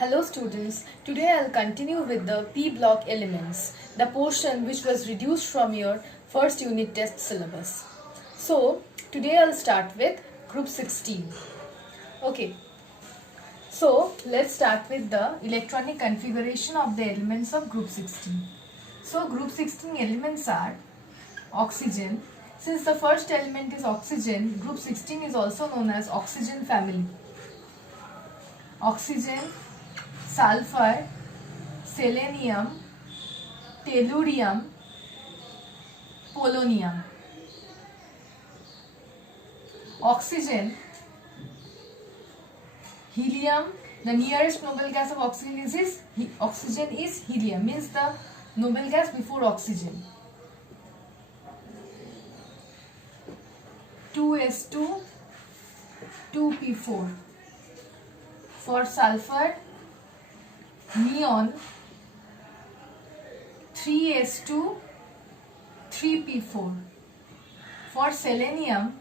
Hello students, today I'll continue with the P block elements, the portion which was reduced from your first unit test syllabus. So today I'll start with group 16. Okay, so let's start with the electronic configuration of the elements of group 16. So group 16 elements are oxygen. Since the first element is oxygen, group 16 is also known as oxygen family. Oxygen, sulfur, selenium, tellurium, polonium. Oxygen, helium. The nearest noble gas of oxygen is helium, means the noble gas before oxygen. 2s2, 2p4. For sulfur, neon, 3s2, 3p4. For selenium,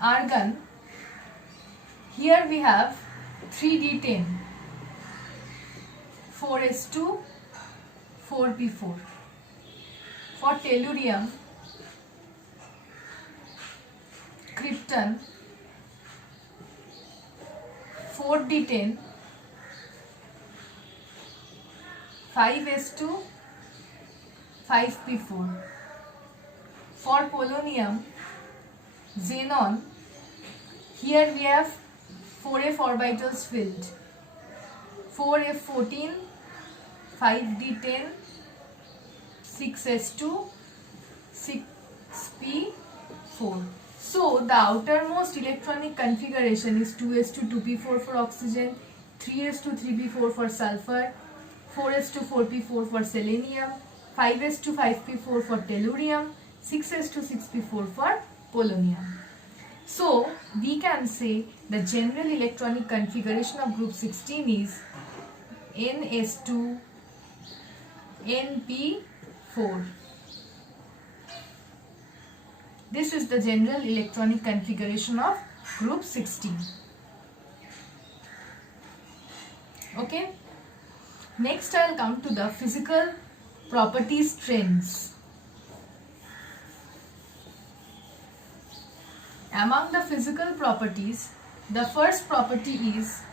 argon, here we have 3d10, 4s2, 4p4. For tellurium, krypton, 4d10, 5s2, 5p4. For polonium, xenon, here we have 4f orbitals filled, 4f14, 5d10, 6s2, 6p4. So the outermost electronic configuration is 2s2 2p4 for oxygen, 3s2 3p4 for sulfur, 4s2 4p4 for selenium, 5s2 5p4 for tellurium, 6s2 6p4 for polonium. So we can say the general electronic configuration of group 16 is ns2 np4. This is the general electronic configuration of group 16. Okay. Next I'll come to the physical properties trends. Among the physical properties, the first property is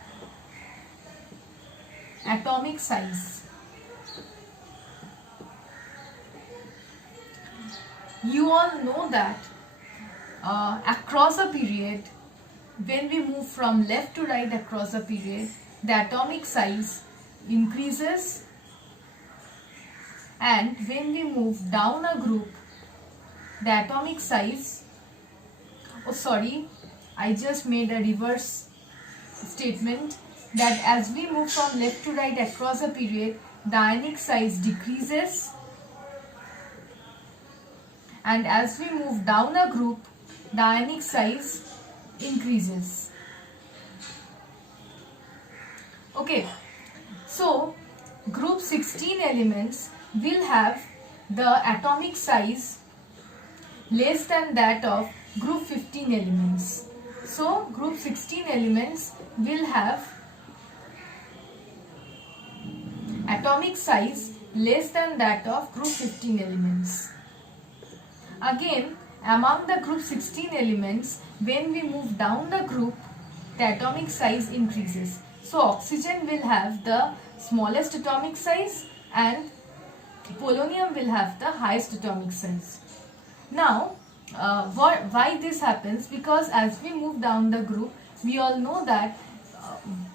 atomic size. You all know that across a period, when we move from left to right across a period, the atomic size increases, and when we move down a group, the atomic size, I just made a reverse statement, that as we move from left to right across a period, the ionic size decreases, and as we move down a group, the ionic size increases. Okay, so group 16 elements will have the atomic size less than that of group 15 elements. So group 16 elements will have atomic size less than that of group 15 elements. Again, among the group 16 elements, when we move down the group, the atomic size increases. So oxygen will have the smallest atomic size and polonium will have the highest atomic size. Now, why this happens? Because as we move down the group, we all know that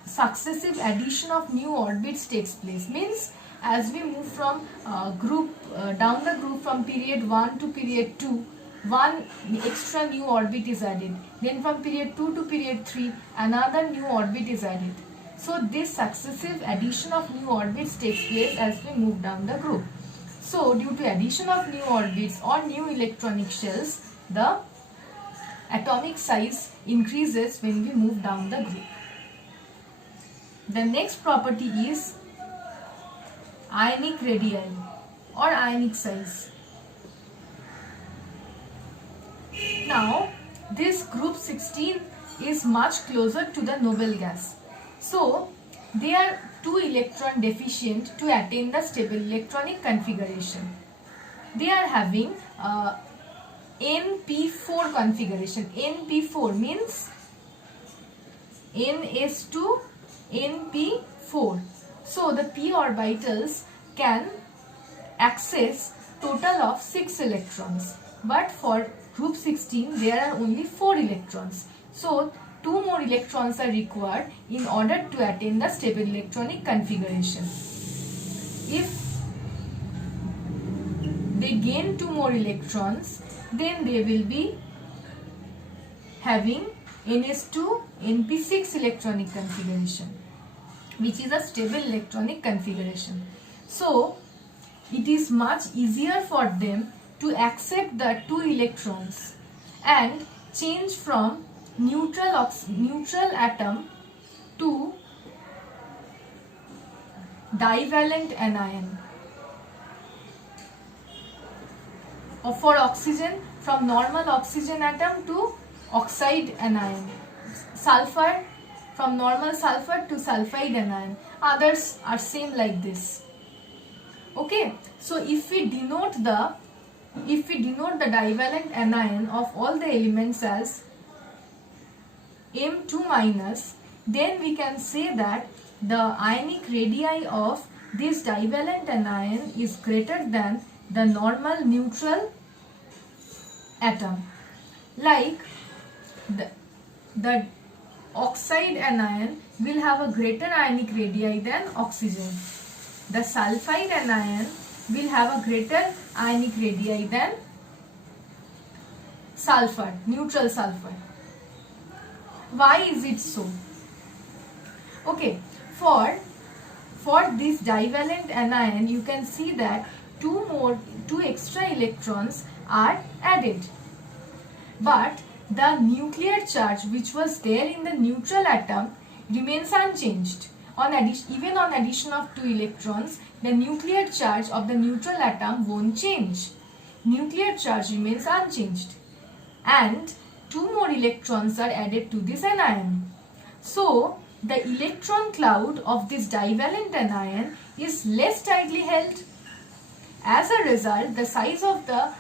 successive addition of new orbits takes place. Means as we move from down the group from period 1 to period 2, one extra new orbit is added. Then from period 2 to period 3, another new orbit is added. So this successive addition of new orbits takes place as we move down the group. So due to addition of new orbits or new electronic shells, the atomic size increases when we move down the group. The next property is ionic radii or ionic size. Now, this group 16 is much closer to the noble gas. So they are too electron deficient to attain the stable electronic configuration. They are having NP4 configuration. NP4 means Ns2 NP4. So the p orbitals can access total of 6 electrons, but for group 16 there are only 4 electrons. So 2 more electrons are required in order to attain the stable electronic configuration. If they gain 2 more electrons, then they will be having Ns2 Np6 electronic configuration, which is a stable electronic configuration. So it is much easier for them to accept the 2 electrons and change from neutral atom to divalent anion. Or for oxygen, from normal oxygen atom to oxide anion. Sulfur, from normal sulfur to sulfide anion. Others are same like this. Okay, so if we denote the divalent anion of all the elements as M2 minus, then we can say that the ionic radii of this divalent anion is greater than the normal neutral atom. Like the oxide anion will have a greater ionic radii than oxygen. The sulfide anion will have a greater ionic radii than sulfur, neutral sulfur. Why is it so? Okay, for this divalent anion, you can see that two extra electrons are added, but the nuclear charge which was there in the neutral atom remains unchanged. Even on addition of 2 electrons, the nuclear charge of the neutral atom won't change. Nuclear charge remains unchanged, and 2 more electrons are added to this anion. So the electron cloud of this divalent anion is less tightly held. As a result, the size of the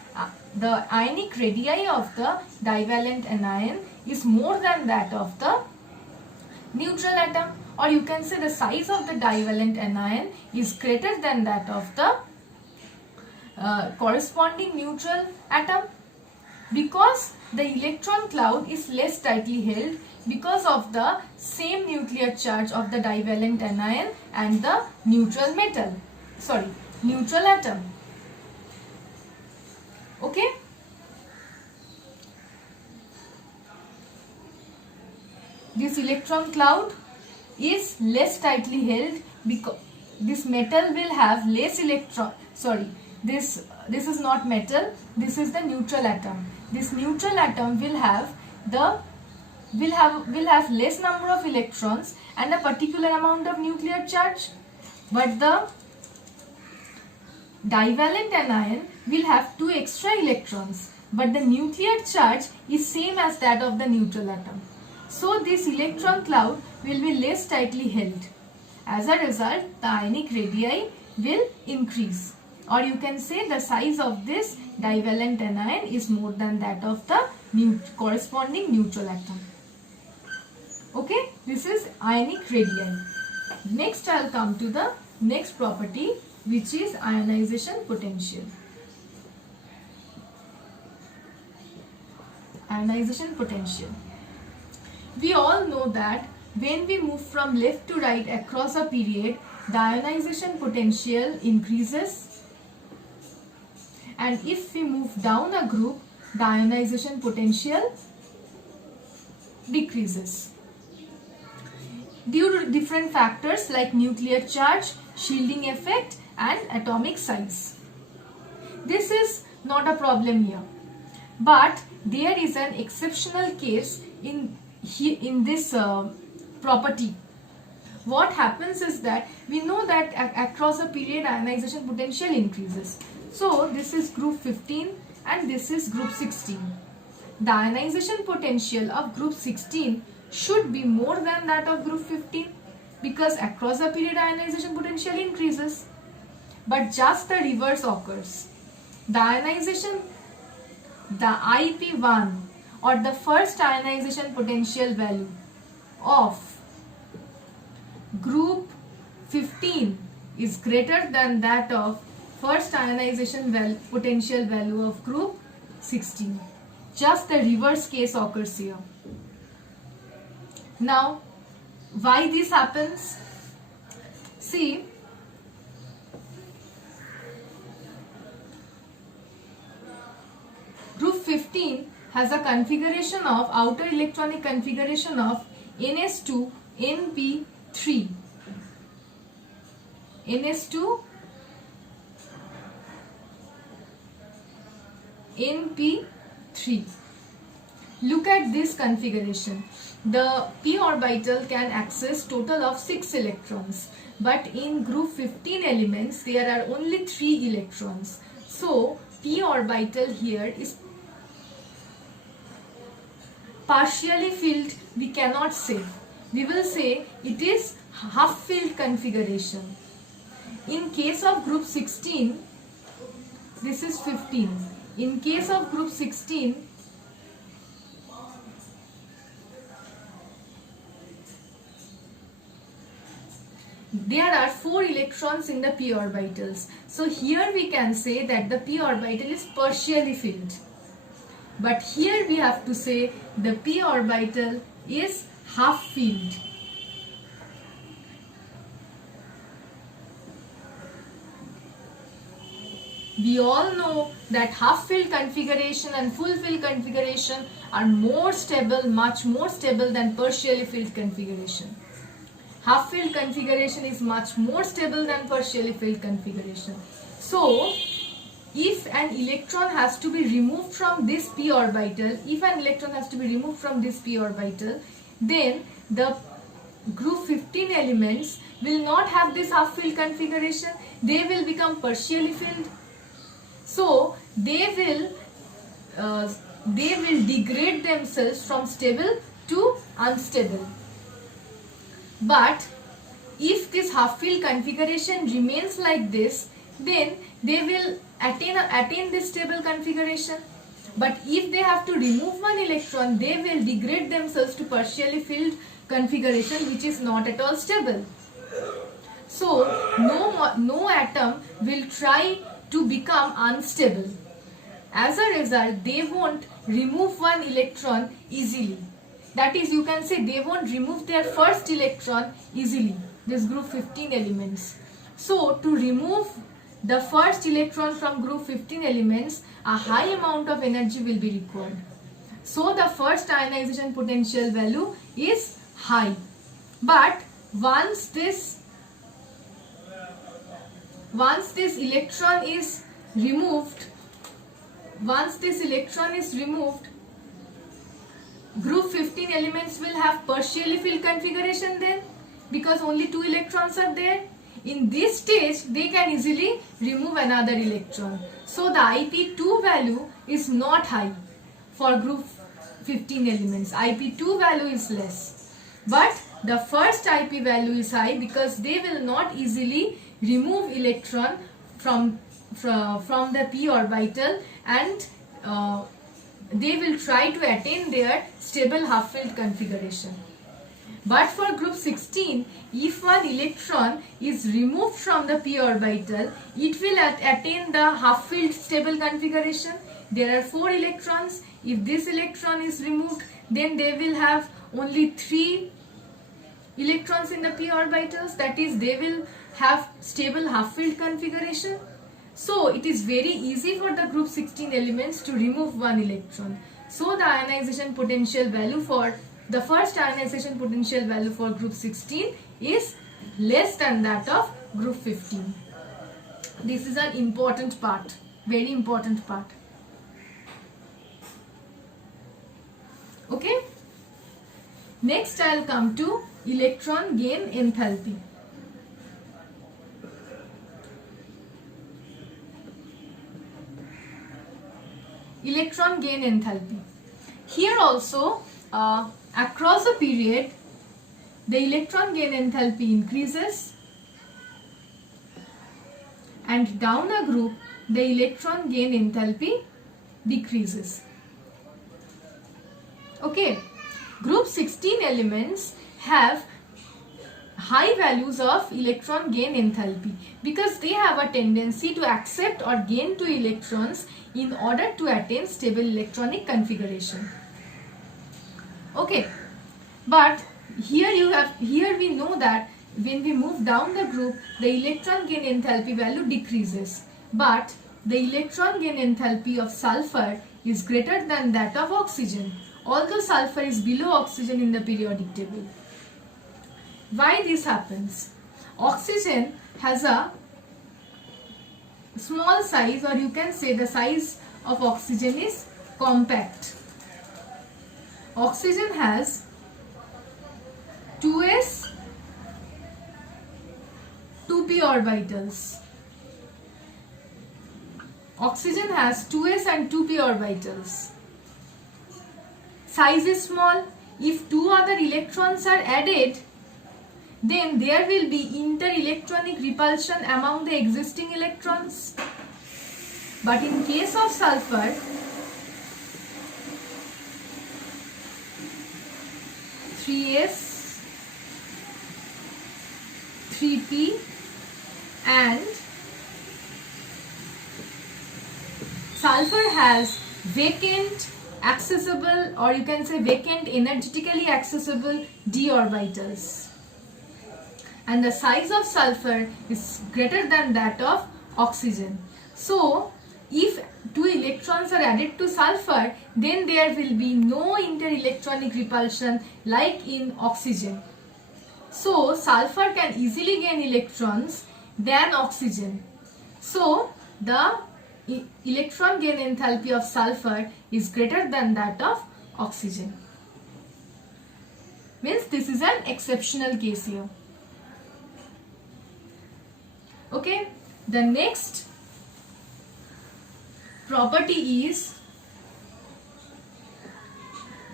ionic radii of the divalent anion is more than that of the neutral atom, or you can say the size of the divalent anion is greater than that of the corresponding neutral atom, because the electron cloud is less tightly held because of the same nuclear charge of the divalent anion and the neutral atom. Okay? This electron cloud is less tightly held because this metal will have less electron. This is not metal. This is the neutral atom. This neutral atom will have less number of electrons and a particular amount of nuclear charge, but the divalent anion will have 2 extra electrons, but the nuclear charge is same as that of the neutral atom. So this electron cloud will be less tightly held. As a result, the ionic radii will increase, or you can say the size of this divalent anion is more than that of the corresponding neutral atom. Okay, this is ionic radii. Next I will come to the next property, which is ionization potential. Ionization potential. We all know that when we move from left to right across a period, the ionization potential increases, and if we move down a group, the ionization potential decreases due to different factors like nuclear charge, shielding effect and atomic size. This is not a problem here, but there is an exceptional case in this property. What happens is that we know that across a period ionization potential increases. So this is group 15 and this is group 16. The ionization potential of group 16 should be more than that of group 15. because across the period ionization potential increases. But just the reverse occurs. The ionization, the IP1 or the first ionization potential value of group 15 is greater than that of first ionization potential value of group 16. Just the reverse case occurs here. Now, why this happens? See, group 15 has a configuration of outer electronic configuration of NS2 NP3. NS2 NP3. Look at this configuration. The p orbital can access total of 6 electrons, but in group 15 elements there are only 3 electrons. So p orbital here is partially filled. We cannot say. We will say it is half filled configuration. In case of group 16, this is 15. In case of group 16, there are 4 electrons in the p orbitals. So here we can say that the p orbital is partially filled. But here we have to say the p orbital is half filled. We all know that half filled configuration and full filled configuration are more stable, much more stable than partially filled configuration. Half filled configuration is much more stable than partially filled configuration. So, if an electron has to be removed from this p orbital, then the group 15 elements will not have this half filled configuration. They will become partially filled. So they will degrade themselves from stable to unstable. But if this half filled configuration remains like this, then they will attain this stable configuration. But if they have to remove one electron, they will degrade themselves to partially filled configuration, which is not at all stable. So no atom will try to become unstable. As a result, they won't remove one electron easily. That is, you can say they won't remove their first electron easily, this group 15 elements. So to remove the first electron from group 15 elements, a high amount of energy will be required. So the first ionization potential value is high. But once this electron is removed, group 15 elements will have partially filled configuration then, because only 2 electrons are there. In this stage, they can easily remove another electron. So the IP2 value is not high for group 15 elements. IP2 value is less. But the first IP value is high because they will not easily remove electron from the p orbital, and they will try to attain their stable half filled configuration. But for group 16, if one electron is removed from the p orbital, it will attain the half filled stable configuration. There are 4 electrons. If this electron is removed, then they will have only 3 electrons in the p orbitals. That is, they will have stable half filled configuration. So it is very easy for the group 16 elements to remove one electron. So the ionization potential value for the first ionization potential value for group 16 is less than that of group 15. This is an important part, very important part. Okay. Next I will come to electron gain enthalpy. Electron gain enthalpy. Here also across a period the electron gain enthalpy increases, and down a group the electron gain enthalpy decreases. Okay, group 16 elements have high values of electron gain enthalpy because they have a tendency to accept or gain 2 electrons in order to attain stable electronic configuration. Okay, but here we know that when we move down the group, the electron gain enthalpy value decreases, but the electron gain enthalpy of sulfur is greater than that of oxygen, although sulfur is below oxygen in the periodic table. Why this happens? Oxygen has a small size, or you can say the size of oxygen is compact. Oxygen has 2s 2p orbitals. Oxygen has 2s and 2p orbitals. Size is small. If 2 other electrons are added, then there will be inter-electronic repulsion among the existing electrons. But in case of sulfur, (3s, 3p and sulfur has vacant accessible, or you can say vacant energetically accessible d orbitals, and the size of sulfur is greater than that of oxygen. So if 2 electrons are added to sulfur, then there will be no inter-electronic repulsion like in oxygen. So sulfur can easily gain electrons than oxygen. So the electron gain enthalpy of sulfur is greater than that of oxygen. Means this is an exceptional case here. Okay, the next property is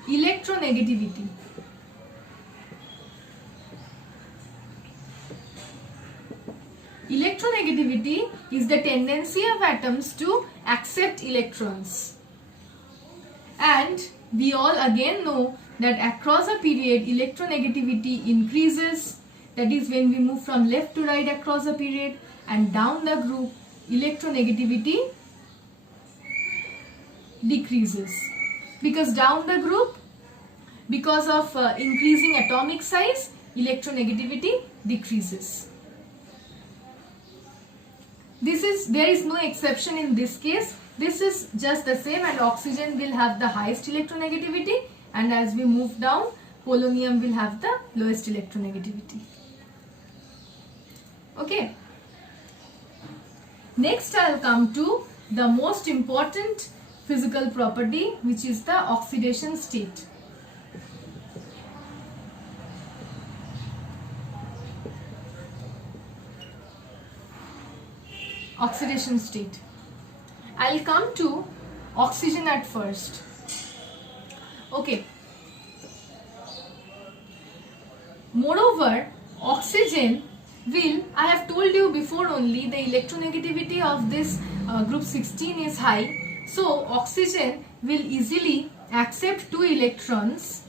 electronegativity. Electronegativity is the tendency of atoms to accept electrons. And we all again know that across a period electronegativity increases, that is when we move from left to right across a period, and down the group electronegativity decreases. Because down the group, because of increasing atomic size, electronegativity decreases. There is no exception in this case. This is just the same, and oxygen will have the highest electronegativity, and as we move down, polonium will have the lowest electronegativity. Okay. Next I will come to the most important physical property, which is the oxidation state. Oxidation state. I will come to oxygen at first. Okay. Moreover, oxygen will, I have told you before only, the electronegativity of this group 16 is high. So oxygen will easily accept 2 electrons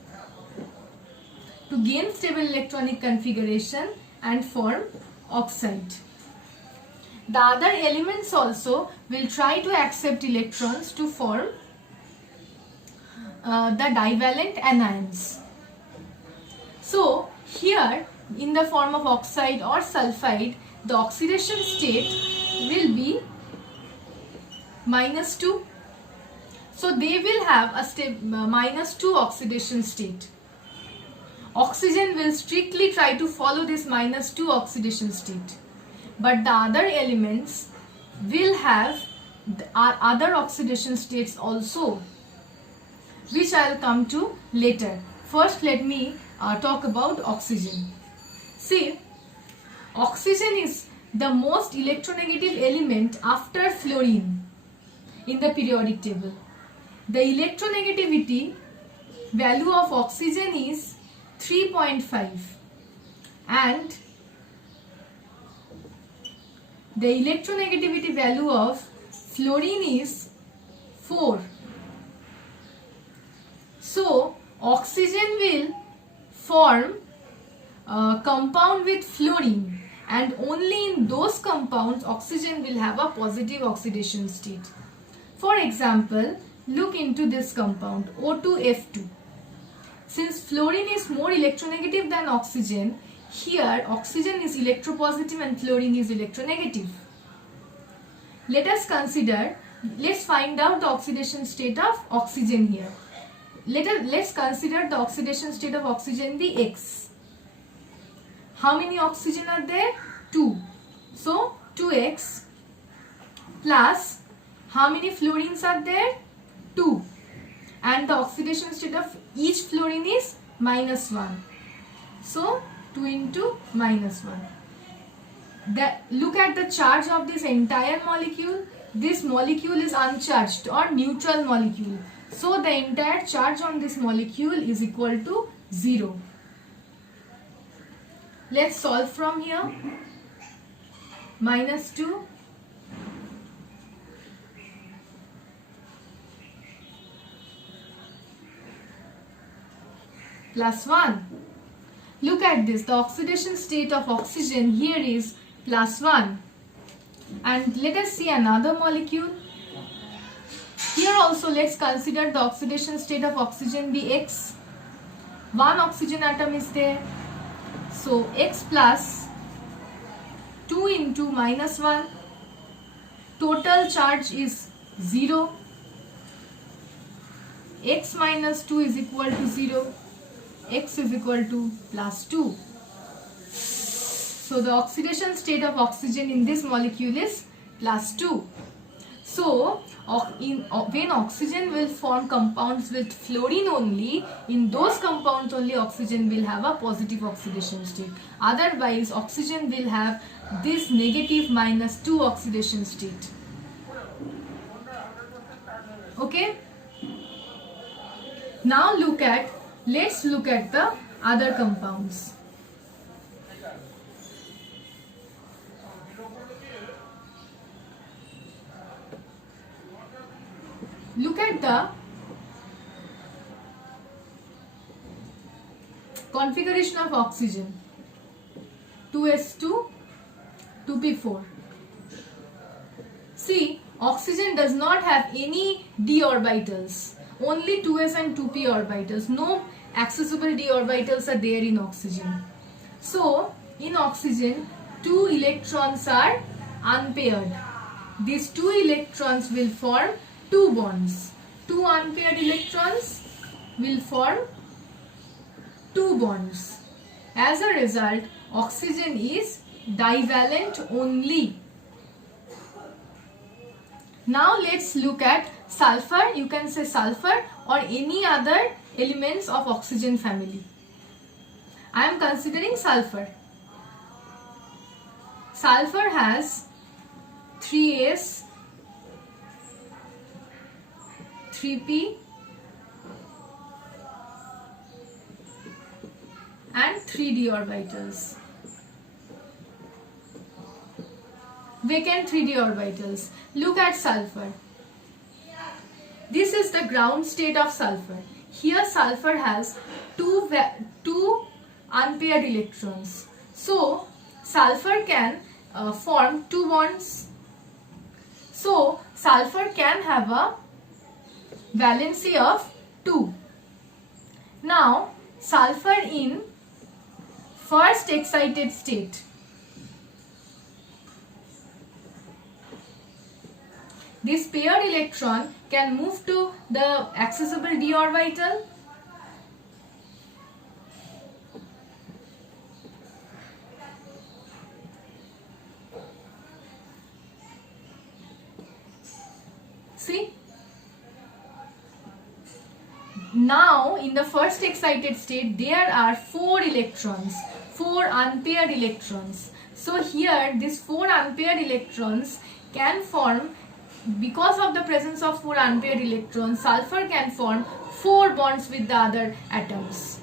to gain stable electronic configuration and form oxide. The other elements also will try to accept electrons to form the divalent anions. So here in the form of oxide or sulfide, the oxidation state will be -2. So they will have a -2 oxidation state. Oxygen will strictly try to follow this -2 oxidation state. But the other elements will have other oxidation states also, which I will come to later. First let me talk about oxygen. See, oxygen is the most electronegative element after fluorine in the periodic table. The electronegativity value of oxygen is 3.5. and the electronegativity value of fluorine is 4. So oxygen will form a compound with fluorine, and only in those compounds oxygen will have a positive oxidation state. For example, look into this compound O2F2. Since fluorine is more electronegative than oxygen, here oxygen is electropositive and fluorine is electronegative. Let's find out the oxidation state of oxygen here. Let's consider the oxidation state of oxygen be X. How many oxygen are there? 2. So 2X plus how many fluorines are there? 2. And the oxidation state of each fluorine is -1. So 2 into -1. Look at the charge of this entire molecule. This molecule is uncharged or neutral molecule. So the entire charge on this molecule is equal to 0. Let's solve from here. -2 plus 1. Look at this. The oxidation state of oxygen here is +1. And let us see another molecule. Here also let's consider the oxidation state of oxygen be X. One oxygen atom is there. So X plus 2 into -1. Total charge is 0. X minus 2 is equal to 0. X is equal to +2. So the oxidation state of oxygen in this molecule is +2. So when oxygen will form compounds with fluorine only, in those compounds only oxygen will have a positive oxidation state. Otherwise oxygen will have this negative -2 oxidation state. Okay? Now let's look at the other compounds. Look at the configuration of oxygen. 2s2, 2p4. See, oxygen does not have any d orbitals. Only 2s and 2p orbitals. No accessible d orbitals are there in oxygen. So, in oxygen, 2 electrons are unpaired. These 2 electrons will form 2 bonds. 2 unpaired electrons will form 2 bonds. As a result, oxygen is divalent only. Now let's look at sulfur. You can say sulfur or any other elements of oxygen family. I am considering sulfur. Sulfur has 3s, 3p and 3d orbitals. Vacant 3d orbitals. Look at sulfur. This is the ground state of sulfur. Here sulfur has two unpaired electrons. So sulfur can form 2 bonds. So sulfur can have a valency of 2. Now sulfur in first excited state. This paired electron can move to the accessible d orbital. See? Now in the first excited state there are 4 electrons, 4 unpaired electrons. So here these 4 unpaired electrons can form, because of the presence of 4 unpaired electrons, sulfur can form 4 bonds with the other atoms.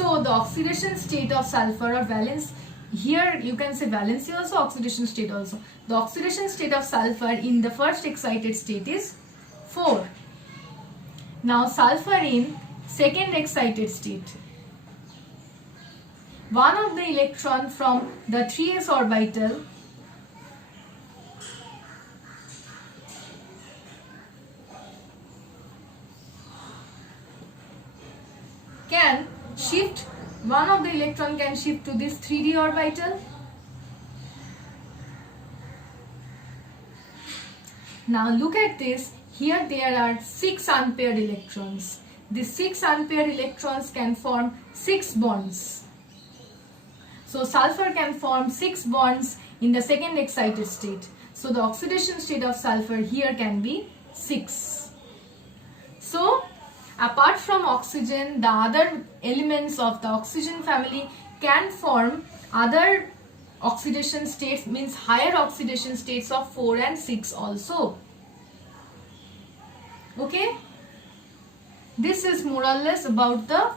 So the oxidation state of sulfur or valence, here you can say valency also, oxidation state also. The oxidation state of sulfur in the first excited state is 4. Now sulfur in second excited state. One of the electron from the 3s orbital can shift, one of the electron can shift to this 3d orbital. Now look at this, here there are 6 unpaired electrons. These 6 unpaired electrons can form 6 bonds. So sulfur can form 6 bonds in the second excited state. So the oxidation state of sulfur here can be 6. So apart from oxygen, the other elements of the oxygen family can form other oxidation states, means higher oxidation states of 4 and 6 also. Okay, this is more or less about the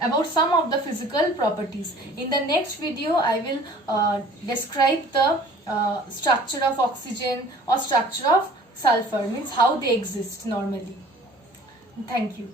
about some of the physical properties. In the next video I will describe the structure of oxygen or structure of sulfur, means how they exist normally. Thank you.